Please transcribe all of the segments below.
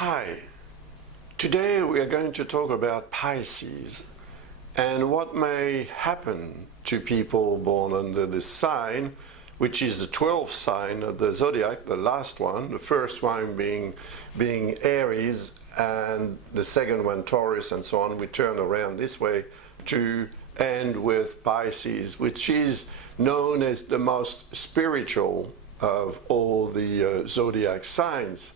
Hi, today we are going to talk about Pisces and what may happen to people born under this sign, which is the 12th sign of the zodiac, the last one, the first one being Aries and the second one Taurus and so on. We turn around this way to end with Pisces, which is known as the most spiritual of all the zodiac signs.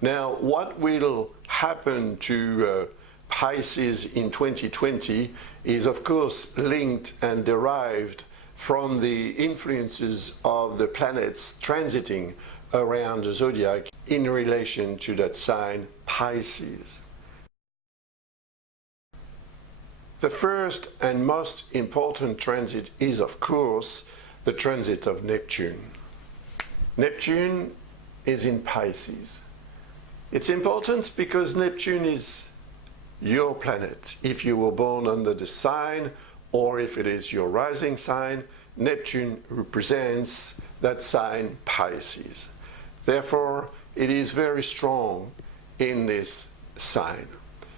Now, what will happen to Pisces in 2020 is, of course, linked and derived from the influences of the planets transiting around the zodiac in relation to that sign, Pisces. The first and most important transit is, of course, the transit of Neptune. Neptune is in Pisces. It's important because Neptune is your planet. If you were born under the sign, or if it is your rising sign, Neptune represents that sign, Pisces. Therefore, it is very strong in this sign.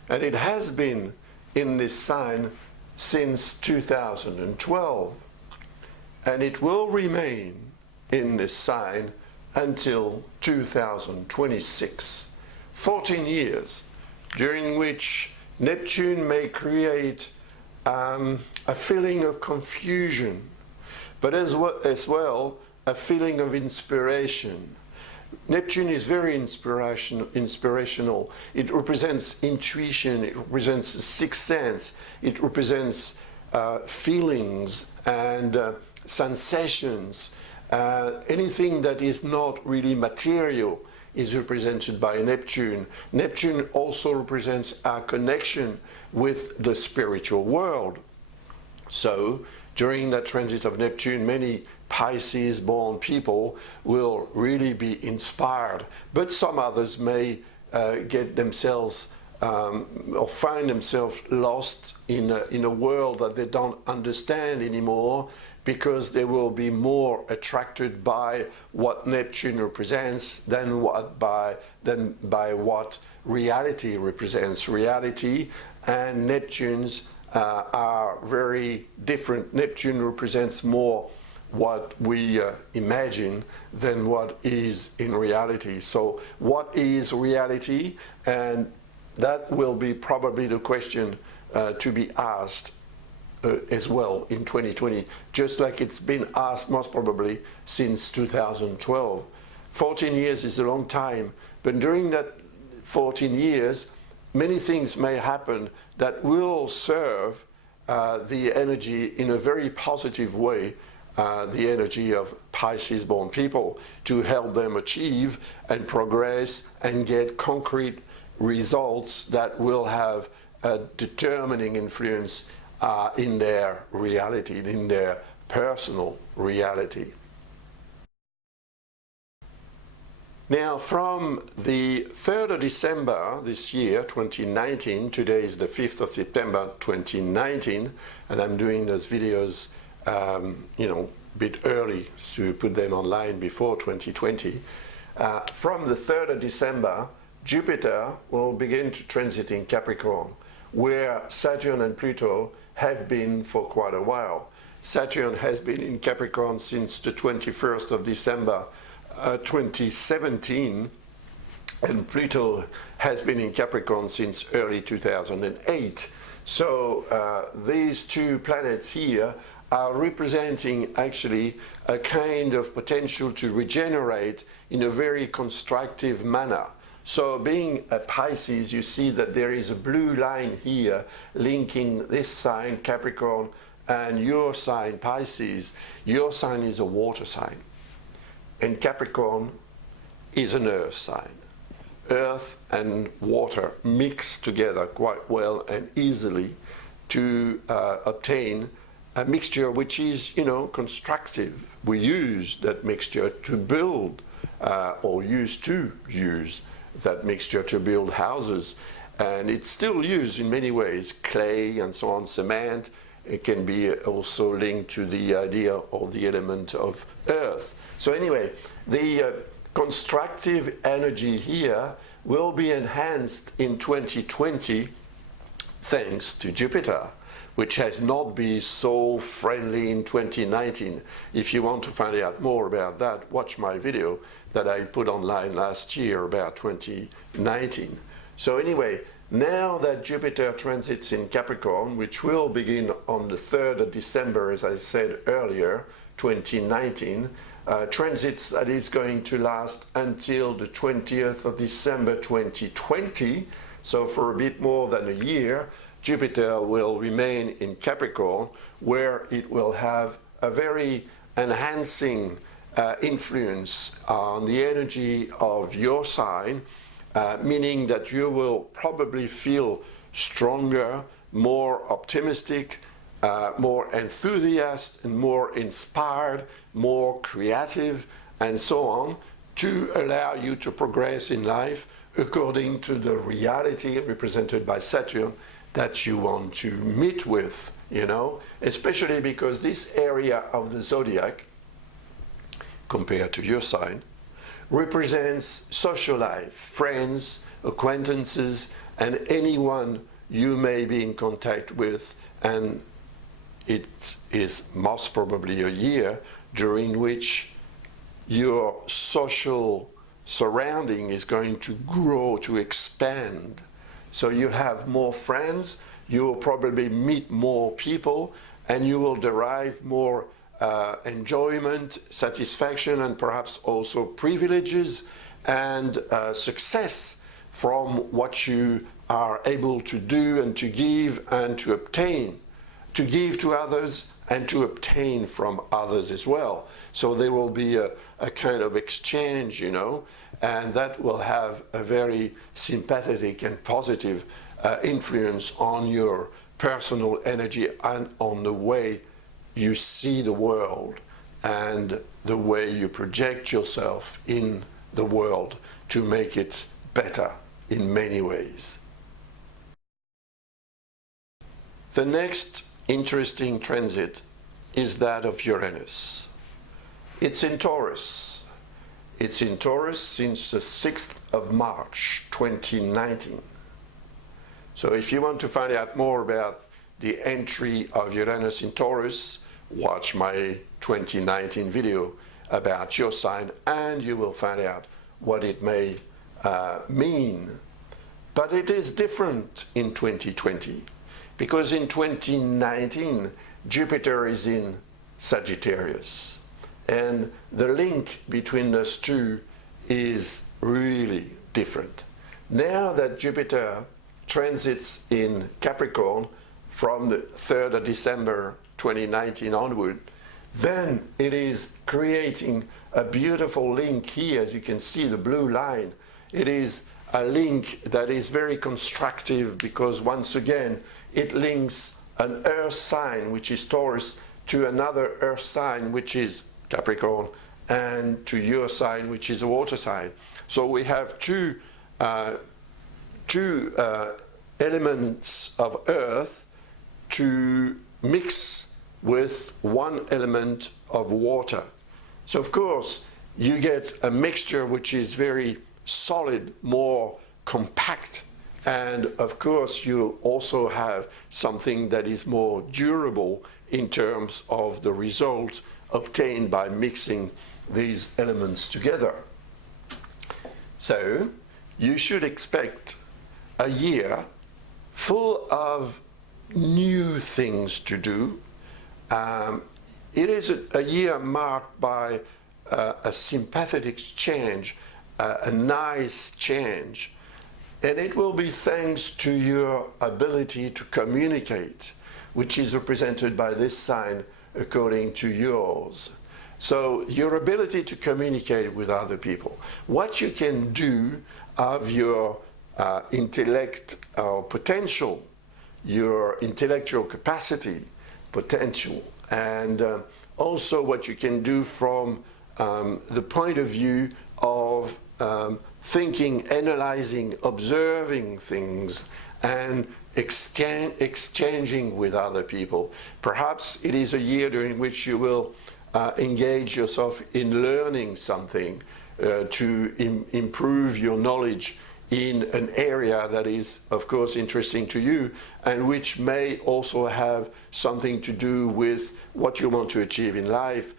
And it has been in this sign since 2012. And it will remain in this sign until 2026. 14 years, during which Neptune may create a feeling of confusion, but as well a feeling of inspiration. Neptune is very inspirational. It represents intuition, it represents the sixth sense, it represents feelings and sensations. Anything that is not really material is represented by Neptune. Neptune also represents our connection with the spiritual world. So during that transit of Neptune, many Pisces-born people will really be inspired, but some others may get themselves or find themselves lost in a world that they don't understand anymore, because they will be more attracted by what Neptune represents than by what reality represents. Reality and Neptune's are very different. Neptune represents more what we imagine than what is in reality. So what is reality? And that will be probably the question to be asked as well in 2020, just like it's been asked most probably since 2012. 14 years is a long time, but during that 14 years, many things may happen that will serve the energy in a very positive way, the energy of Pisces-born people, to help them achieve and progress and get concrete results that will have a determining influence in their reality, in their personal reality. Now, from the 3rd of December this year, 2019, today is the 5th of September 2019, and I'm doing those videos, a bit early to put them online before 2020. From the 3rd of December, Jupiter will begin to transit in Capricorn, where Saturn and Pluto have been for quite a while. Saturn has been in Capricorn since the 21st of December 2017, and Pluto has been in Capricorn since early 2008. So these two planets here are representing actually a kind of potential to regenerate in a very constructive manner. So being a Pisces, you see that there is a blue line here linking this sign, Capricorn, and your sign, Pisces. Your sign is a water sign, and Capricorn is an earth sign. Earth and water mix together quite well and easily to obtain a mixture which is, constructive. We use that mixture to build, or used to use that mixture to build houses, and it's still used in many ways, clay and so on, cement. It can be also linked to the idea of the element of earth. So anyway, the constructive energy here will be enhanced in 2020 thanks to Jupiter, which has not been so friendly in 2019. If you want to find out more about that, watch my video that I put online last year about 2019. So anyway, now that Jupiter transits in Capricorn, which will begin on the 3rd of December, as I said earlier, 2019, transits that is going to last until the 20th of December 2020. So for a bit more than a year, Jupiter will remain in Capricorn, where it will have a very enhancing influence on the energy of your sign, meaning that you will probably feel stronger, more optimistic, more enthusiastic, and more inspired, more creative, and so on, to allow you to progress in life according to the reality represented by Saturn that you want to meet with, you know, especially because this area of the zodiac, compared to your sign, represents social life, friends, acquaintances, and anyone you may be in contact with, and it is most probably a year during which your social surrounding is going to grow, to expand. So you have more friends, you will probably meet more people, and you will derive more enjoyment, satisfaction, and perhaps also privileges and success from what you are able to do and to give and to obtain, to give to others and to obtain from others as well. So there will be a kind of exchange, you know, and that will have a very sympathetic and positive influence on your personal energy and on the way you see the world and the way you project yourself in the world to make it better in many ways. The next interesting transit is that of Uranus. It's in Taurus. It's in Taurus since the 6th of March 2019. So if you want to find out more about the entry of Uranus in Taurus, watch my 2019 video about your sign and you will find out what it may mean. But it is different in 2020 because in 2019 Jupiter is in Sagittarius and the link between those two is really different. Now that Jupiter transits in Capricorn from the 3rd of December 2019 onward, then it is creating a beautiful link here. As you can see, the blue line, it is a link that is very constructive because once again it links an earth sign, which is Taurus, to another earth sign, which is Capricorn, and to your sign, which is a water sign. So we have two elements of earth to mix with one element of water. So of course you get a mixture which is very solid, more compact, and of course you also have something that is more durable in terms of the result obtained by mixing these elements together. So you should expect a year full of new things to do. It is a year marked by a sympathetic exchange, a nice change, and it will be thanks to your ability to communicate, which is represented by this sign according to yours. So your ability to communicate with other people, what you can do of your intellect or potential, your intellectual capacity, potential, and also what you can do from the point of view of thinking, analyzing, observing things, and exchanging with other people. Perhaps it is a year during which you will engage yourself in learning something, to improve your knowledge in an area that is, of course, interesting to you, and which may also have something to do with what you want to achieve in life,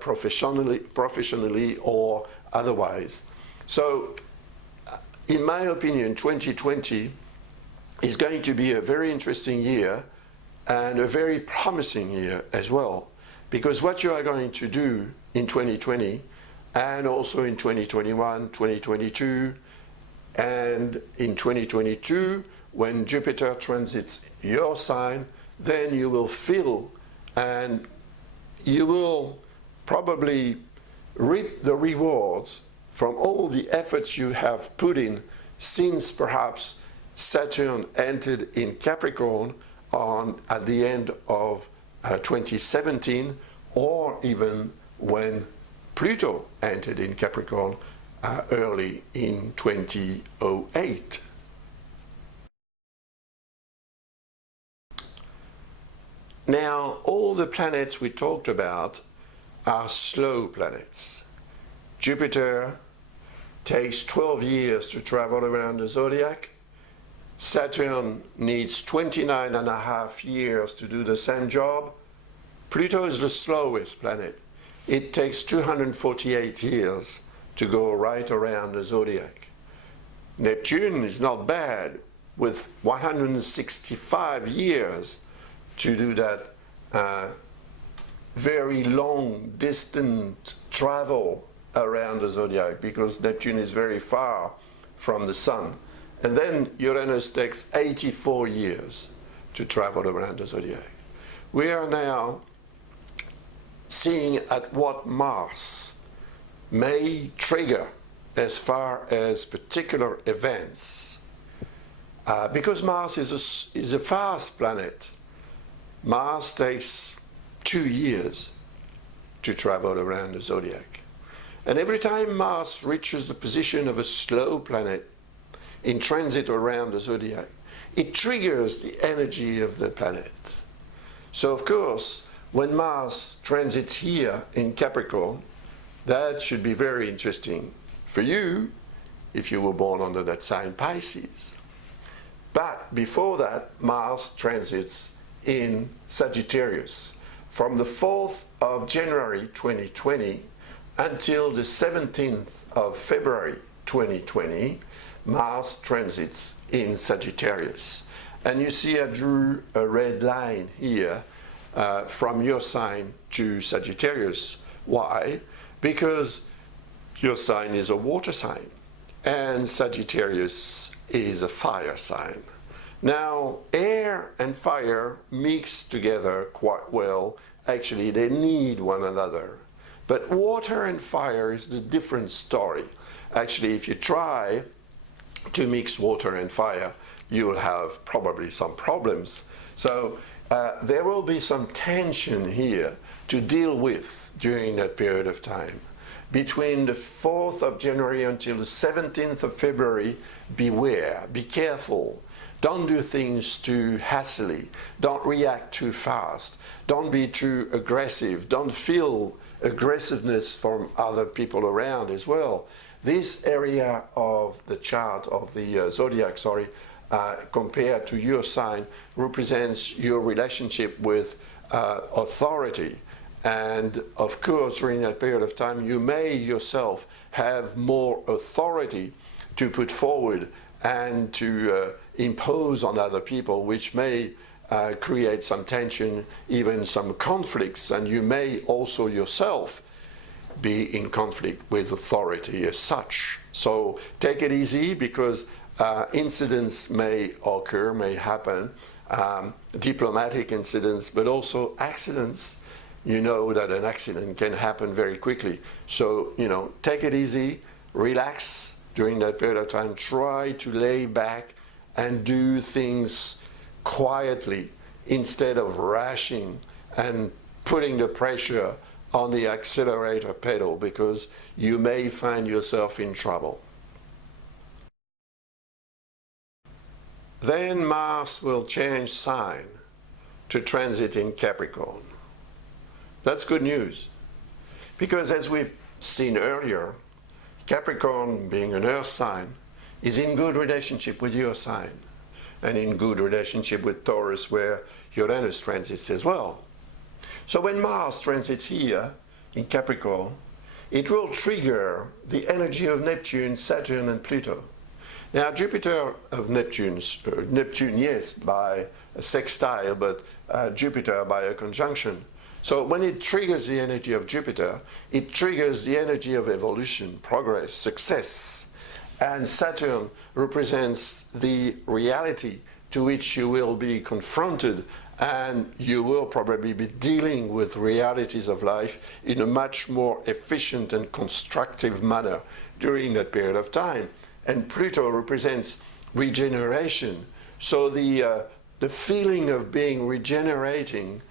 professionally or otherwise. So, in my opinion, 2020 is going to be a very interesting year and a very promising year as well, because what you are going to do in 2020 and also in 2021, 2022, and in 2022, when Jupiter transits your sign, then you will feel and you will probably reap the rewards from all the efforts you have put in since perhaps Saturn entered in Capricorn at the end of 2017, or even when Pluto entered in Capricorn early in 2008. Now, all the planets we talked about are slow planets. Jupiter takes 12 years to travel around the zodiac. Saturn needs 29.5 years to do the same job. Pluto is the slowest planet. It takes 248 years to go right around the zodiac. Neptune is not bad, with 165 years to do that very long distant travel around the zodiac, because Neptune is very far from the Sun. And then Uranus takes 84 years to travel around the zodiac. We are now seeing at what Mars may trigger as far as particular events. Because Mars is a fast planet, Mars takes 2 years to travel around the zodiac. And every time Mars reaches the position of a slow planet in transit around the zodiac, it triggers the energy of the planet. So of course, when Mars transits here in Capricorn, that should be very interesting for you if you were born under that sign Pisces. But before that, Mars transits in Sagittarius from the 4th of January 2020 until the 17th of February 2020, Mars transits in Sagittarius. And you see I drew a red line here from your sign to Sagittarius. Why? Because your sign is a water sign and Sagittarius is a fire sign. Now, air and fire mix together quite well. Actually, they need one another. But water and fire is a different story. Actually, if you try to mix water and fire, you will have probably some problems. So there will be some tension here to deal with during that period of time. Between the 4th of January until the 17th of February, beware, be careful. Don't do things too hastily. Don't react too fast. Don't be too aggressive. Don't feel aggressiveness from other people around as well. This area of the chart, of the zodiac, compared to your sign, represents your relationship with authority. And of course, during that period of time, you may yourself have more authority to put forward and to impose on other people, which may create some tension, even some conflicts, and you may also yourself be in conflict with authority as such. So take it easy, because incidents may occur, may happen, diplomatic incidents, but also accidents. You know that an accident can happen very quickly. So, take it easy, relax during that period of time. Try to lay back and do things quietly instead of rushing and putting the pressure on the accelerator pedal, because you may find yourself in trouble. Then Mars will change sign to transit in Capricorn. That's good news, because as we've seen earlier, Capricorn, being an earth sign, is in good relationship with your sign and in good relationship with Taurus, where Uranus transits as well. So when Mars transits here in Capricorn, it will trigger the energy of Neptune, Saturn, and Pluto. Now, Jupiter of Neptune, yes, by a sextile, but Jupiter by a conjunction. So when it triggers the energy of Jupiter, it triggers the energy of evolution, progress, success. And Saturn represents the reality to which you will be confronted, and you will probably be dealing with realities of life in a much more efficient and constructive manner during that period of time. And Pluto represents regeneration. So the feeling of being regenerating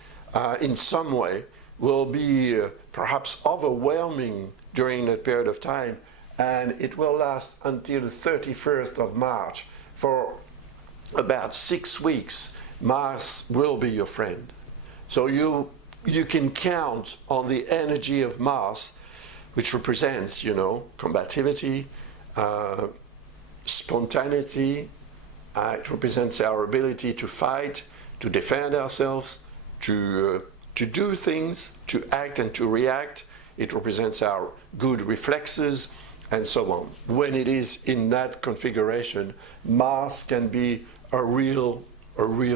in some way will be perhaps overwhelming during that period of time, and it will last until the 31st of March. For about 6 weeks, Mars will be your friend. So you can count on the energy of Mars, which represents, combativity, spontaneity. It represents our ability to fight, to defend ourselves, to do things, to act and to react. It represents our good reflexes, and so on. When it is in that configuration, Mars can be a real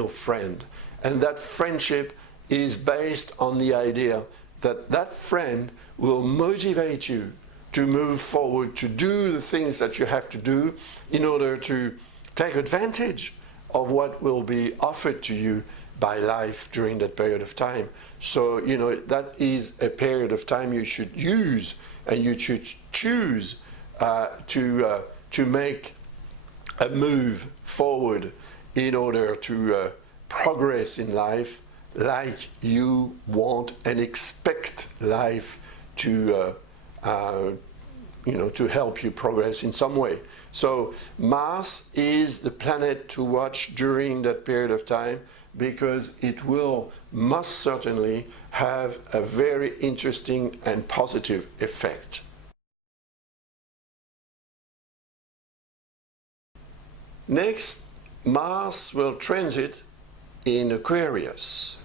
friend. And that friendship is based on the idea that that friend will motivate you to move forward, to do the things that you have to do in order to take advantage of what will be offered to you by life during that period of time. So, that is a period of time you should use, and you should choose to make a move forward in order to progress in life like you want and expect life to help you progress in some way. So Mars is the planet to watch during that period of time, because it will most certainly have a very interesting and positive effect. Next, Mars will transit in Aquarius.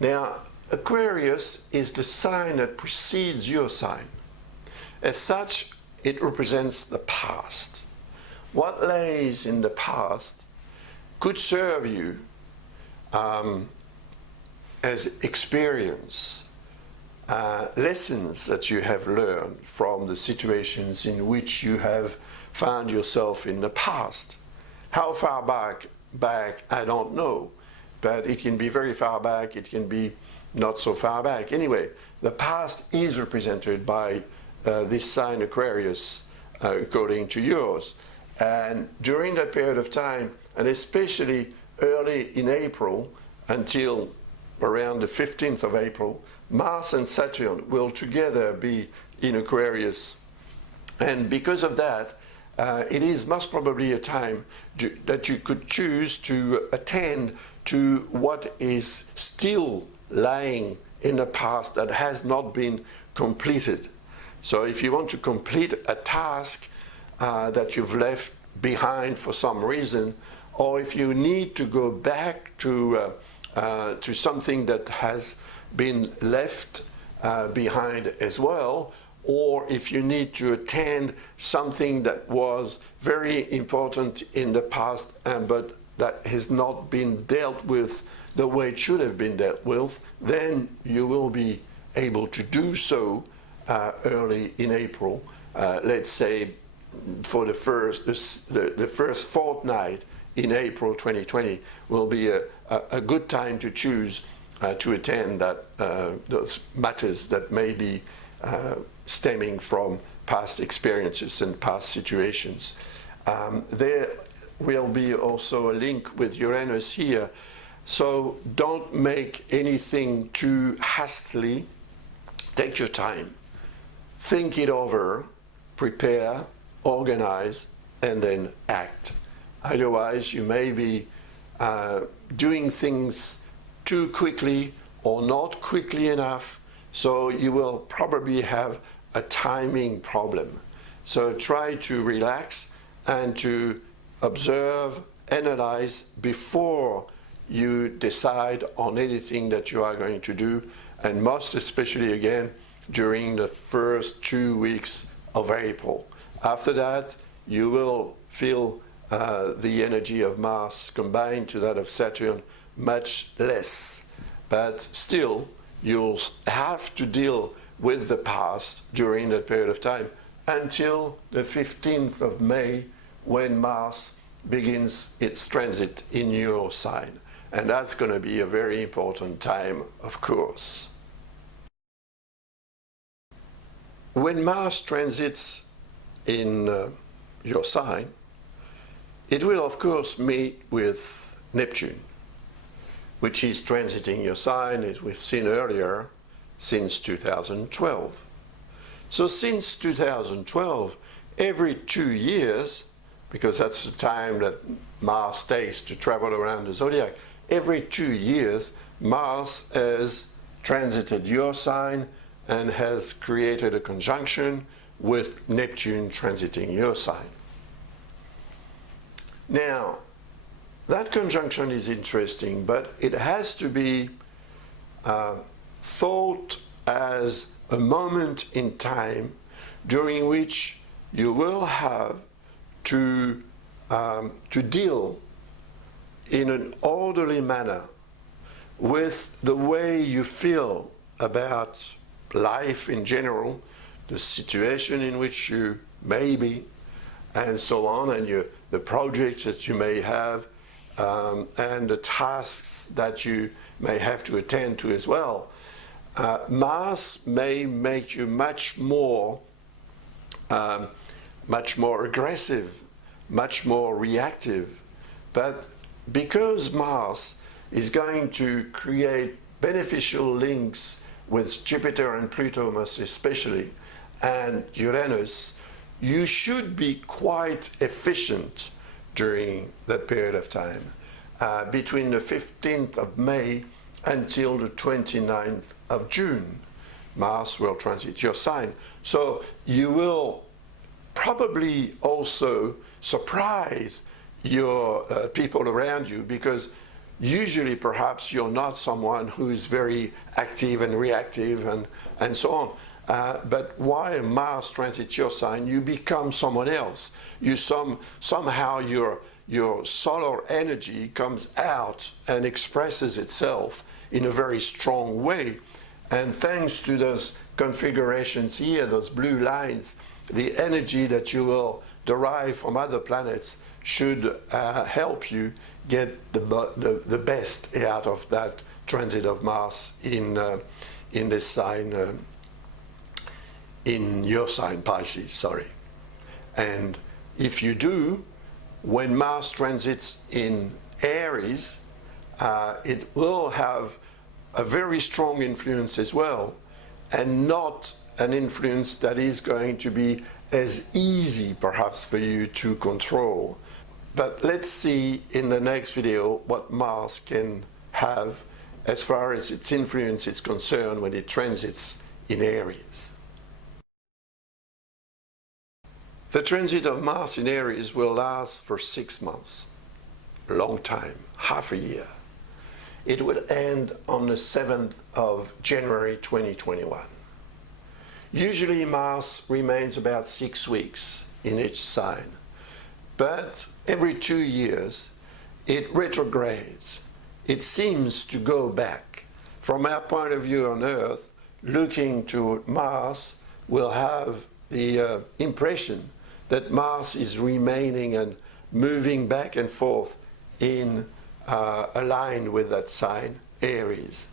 Now, Aquarius is the sign that precedes your sign. As such, it represents the past. What lays in the past could serve you as experience, lessons that you have learned from the situations in which you have found yourself in the past. How far back, I don't know, but it can be very far back, it can be not so far back. Anyway, the past is represented by this sign Aquarius, according to yours. And during that period of time, and especially early in April until around the 15th of April, Mars and Saturn will together be in Aquarius. And because of that, it is most probably a time that you could choose to attend to what is still lying in the past that has not been completed. So if you want to complete a task that you've left behind for some reason, or if you need to go back to something that has been left behind as well, or if you need to attend something that was very important in the past but that has not been dealt with the way it should have been dealt with, then you will be able to do so early in April. Let's say for the first fortnight in April 2020 will be a good time to choose to attend those matters that may be stemming from past experiences and past situations. There will be also a link with Uranus here, so don't make anything too hastily. Take your time, think it over, prepare, organize, and then act. Otherwise, you may be doing things too quickly or not quickly enough, so you will probably have a timing problem. So try to relax and to observe, analyze before you decide on anything that you are going to do, and most especially again during the first 2 weeks of April. After that, you will feel the energy of Mars combined to that of Saturn much less. But still, you'll have to deal with the past during that period of time until the 15th of May, when Mars begins its transit in your sign. And that's going to be a very important time, of course. When Mars transits in your sign, it will of course meet with Neptune, which is transiting your sign, as we've seen earlier, since 2012. So since 2012, every 2 years, because that's the time that Mars takes to travel around the zodiac, every 2 years, Mars has transited your sign and has created a conjunction with Neptune transiting your sign. Now, that conjunction is interesting, but it has to be thought as a moment in time during which you will have to deal in an orderly manner with the way you feel about life in general, the situation in which you may be, and so on, and the projects that you may have, and the tasks that you may have to attend to as well. Mars may make you much more aggressive, much more reactive, but because Mars is going to create beneficial links with Jupiter and Pluto most especially, and Uranus, you should be quite efficient during that period of time, between the 15th of May until the 29th of June. Mars will transit your sign. So you will probably also surprise your people around you, because usually perhaps you're not someone who is very active and reactive and so on. But while Mars transits your sign, you become someone else. Somehow your solar energy comes out and expresses itself in a very strong way. And thanks to those configurations here, those blue lines, the energy that you will derive from other planets should help you get the best out of that transit of Mars in this sign, in your sign, Pisces, sorry. And if you do, when Mars transits in Aries, it will have a very strong influence as well, and not an influence that is going to be as easy perhaps for you to control. But let's see in the next video what Mars can have as far as its influence is concerned when it transits in Aries. The transit of Mars in Aries will last for 6 months, a long time, half a year. It will end on the 7th of January 2021. Usually Mars remains about 6 weeks in each sign, but every 2 years it retrogrades. It seems to go back. From our point of view on Earth, looking to Mars, we'll have the impression that Mars is remaining and moving back and forth in aligned with that sign, Aries.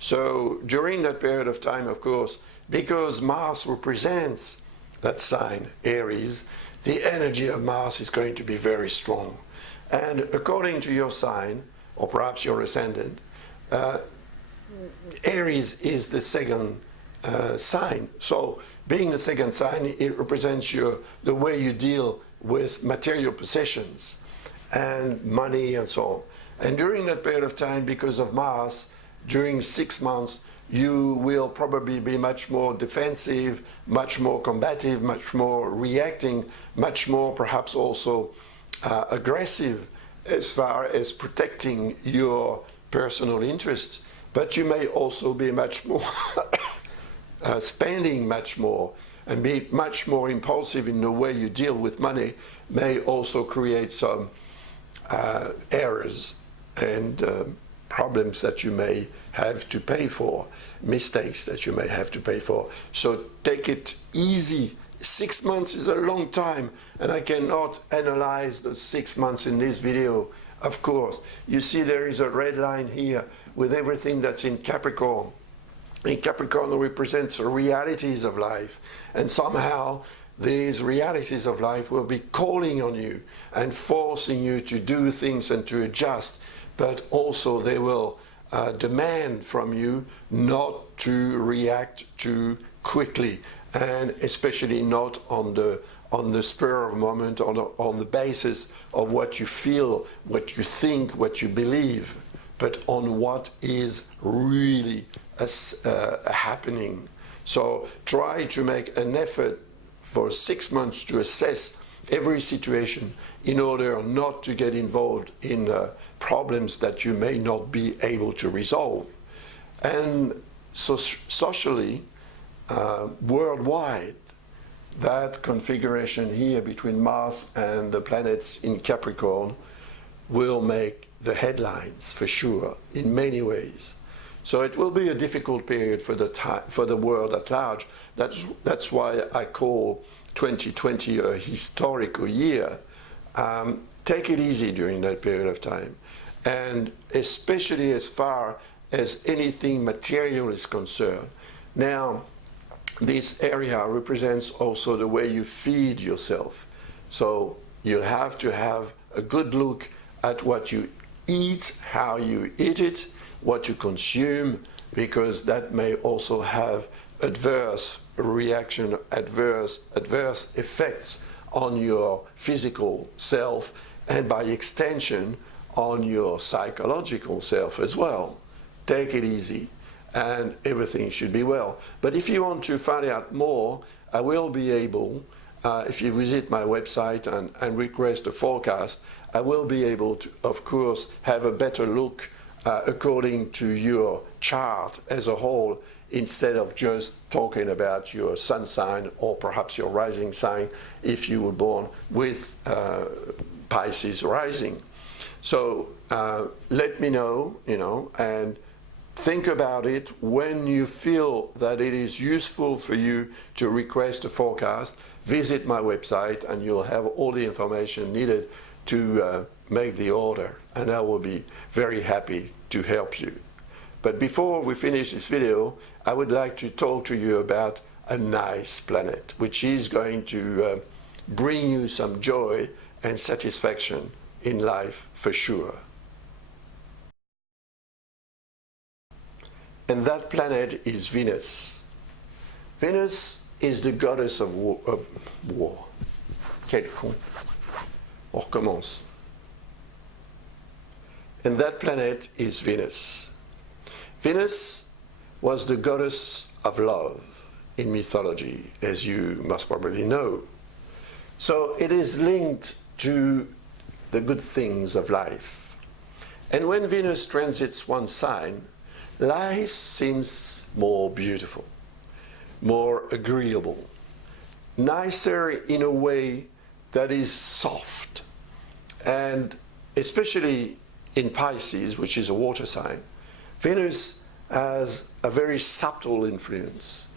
So during that period of time, of course, because Mars represents that sign, Aries, the energy of Mars is going to be very strong. And according to your sign, or perhaps your ascendant, Aries is the second sign. So being the second sign, it represents the way you deal with material possessions and money and so on. And during that period of time, because of Mars, during 6 months, you will probably be much more defensive, much more combative, much more reacting, much more perhaps also aggressive as far as protecting your personal interests. But you may also be much more spending much more and be much more impulsive in the way you deal with money, may also create some errors and problems that you may have to pay for, mistakes that you may have to pay for. So take it easy. 6 months is a long time, and I cannot analyze the 6 months in this video, of course. You see there is a red line here with everything that's in Capricorn. And Capricorn represents the realities of life, and somehow these realities of life will be calling on you and forcing you to do things and to adjust, but also they will demand from you not to react too quickly, and especially not on the spur of the moment, on the basis of what you feel, what you think, what you believe, but on what is really happening. So try to make an effort for 6 months to assess every situation in order not to get involved in problems that you may not be able to resolve. And so socially, worldwide, that configuration here between Mars and the planets in Capricorn will make the headlines for sure in many ways. So it will be a difficult period for the world at large. That's why I call 2020 a historical year. Take it easy during that period of time, and especially as far as anything material is concerned. Now, this area represents also the way you feed yourself. So you have to have a good look at what you eat, how you eat it, what you consume, because that may also have adverse reaction, adverse effects on your physical self, and by extension on your psychological self as well. Take it easy, and everything should be well. But if you want to find out more, I will be able, if you visit my website and request a forecast, I will be able to, of course, have a better look according to your chart as a whole, instead of just talking about your sun sign or perhaps your rising sign if you were born with Pisces rising. So let me know, and think about it when you feel that it is useful for you to request a forecast. Visit my website and you'll have all the information needed to make the order, and I will be very happy to help you. But before we finish this video, I would like to talk to you about a nice planet, which is going to bring you some joy and satisfaction in life for sure. And that planet is Venus. Venus is the goddess of war. Quel con. On recommence. And that planet is Venus. Venus was the goddess of love in mythology, as you must probably know. So it is linked to the good things of life. And when Venus transits one sign, life seems more beautiful, more agreeable, nicer in a way that is soft. And especially in Pisces, which is a water sign, Venus has a very subtle influence.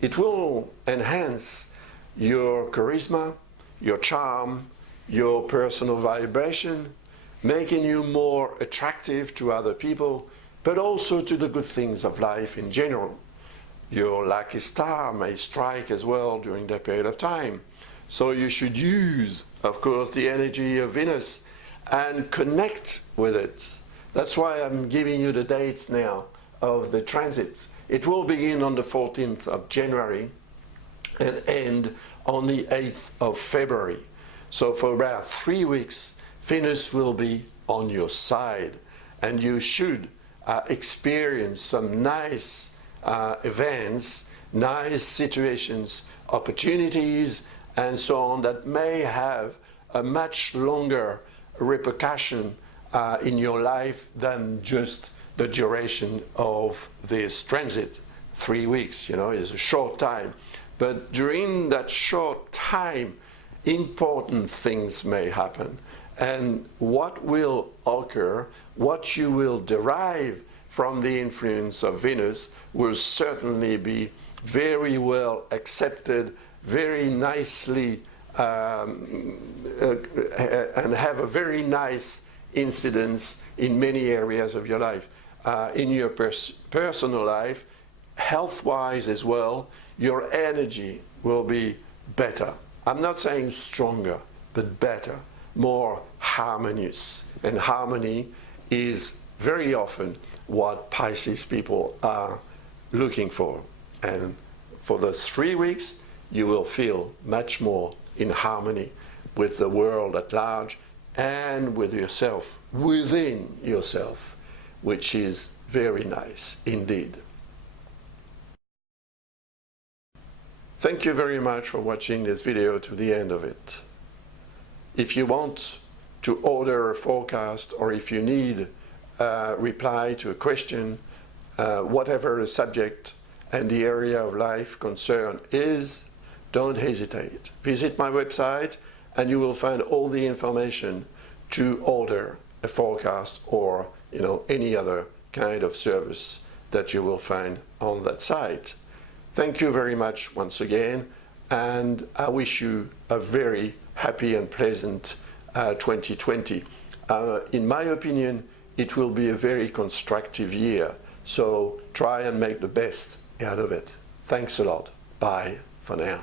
It will enhance your charisma, your charm, your personal vibration, making you more attractive to other people, but also to the good things of life in general. Your lucky star may strike as well during that period of time. So you should use, of course, the energy of Venus and connect with it. That's why I'm giving you the dates now of the transits. It will begin on the 14th of January and end on the 8th of February. So for about 3 weeks, Venus will be on your side, and you should experience some nice events, nice situations, opportunities, and so on that may have a much longer repercussion in your life than just the duration of this transit. 3 weeks, is a short time. But during that short time, important things may happen. And what will occur, what you will derive from the influence of Venus will certainly be very well accepted, very nicely, and have a very nice incidence in many areas of your life. In your personal life, health-wise as well, your energy will be better. I'm not saying stronger, but better, more harmonious. And harmony is very often what Pisces people are looking for. And for those 3 weeks, you will feel much more in harmony with the world at large and with yourself, within yourself, which is very nice indeed. Thank you very much for watching this video to the end of it. If you want to order a forecast, or if you need a reply to a question, whatever the subject and the area of life concern is, don't hesitate. Visit my website and you will find all the information to order a forecast or any other kind of service that you will find on that site. Thank you very much once again, and I wish you a very happy and pleasant 2020. In my opinion, it will be a very constructive year, so try and make the best out of it. Thanks a lot. Bye for now.